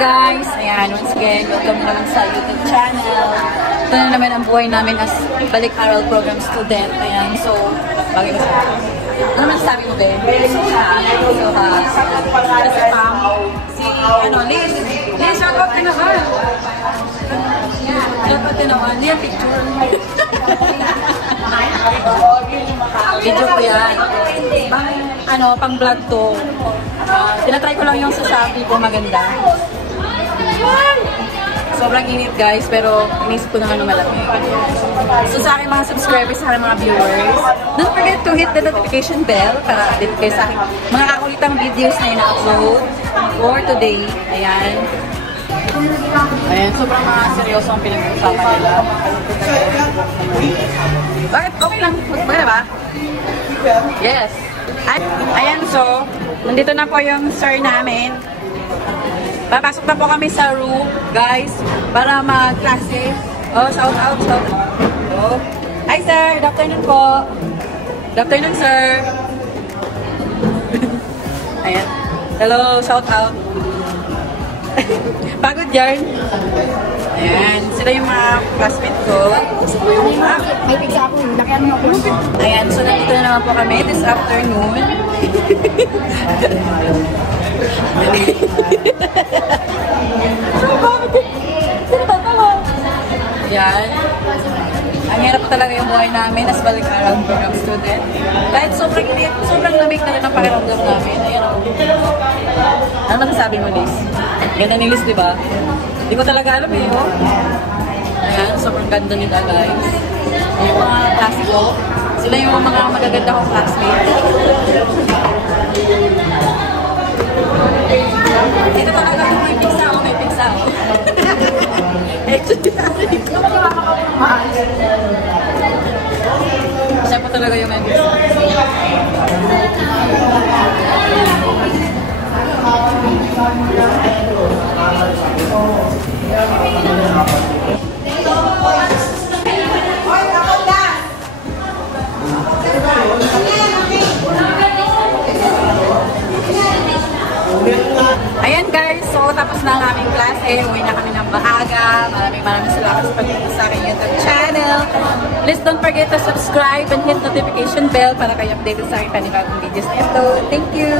guys! Ayan, once again, welcome naman sa YouTube channel. Ito na naman ang buhay namin as balik-aral program student. Ayan, so, bagay ba sa akin? Ano naman sabi mo, Ben? So, kasi si, Liz. Liz, shout out ka naman. Shout out ka naman. Hindi yung picture. Video ko yan. Pang vlog to. Tinatry ko lang yung sasabi ko maganda. Sobrang init guys, pero inisip ko na malamig. So sa aking mga subscribers, sa aking mga viewers, don't forget to hit the notification bell para update kayo sa aking mga kakulitang videos na ina-upload for today. Ayan. Ayan, sobrang mga seryoso ang pinag-usapan nila. Bakit? Okay lang. Magpagana ba? Yes. Ayan, so, nandito na po yung sir namin. Papasok na po kami sa room, guys, para mag-klase. Oh, shout out, shout out. Oh. Hi, sir. Good afternoon po. Good afternoon, sir. Ayan. Hello, shout out. Pagod yan. Ayan. Sila yung mga classmate ko. May pizza ako. Lakihan mo ako. Ayan. So, nandito na naman po kami this afternoon. Ayan. Ang hirap talaga yung buhay namin as balik-aral program student. Kahit sobrang init, sobrang lamig na rin ang pakiramdam namin. Ayan ako. Ano masasabi mo, Liz? Ganda ni Liz, diba? Hindi ko talaga alam eh, oh. Ayan, sobrang ganda nila, guys. Yung mga klase ko, sila yung mga magaganda kong classmates. Ito talaga yung may pizza ako, may pizza ako. Siya po talaga yung may pizza. Ayan guys, so tapos na ang aming klase. Uwi na kami ng maaga. Maraming salamat sa pagpunta sa aking YouTube channel. Please don't forget to subscribe and hit notification bell para kayo updated sa aking panibagong videos na ito. Thank you!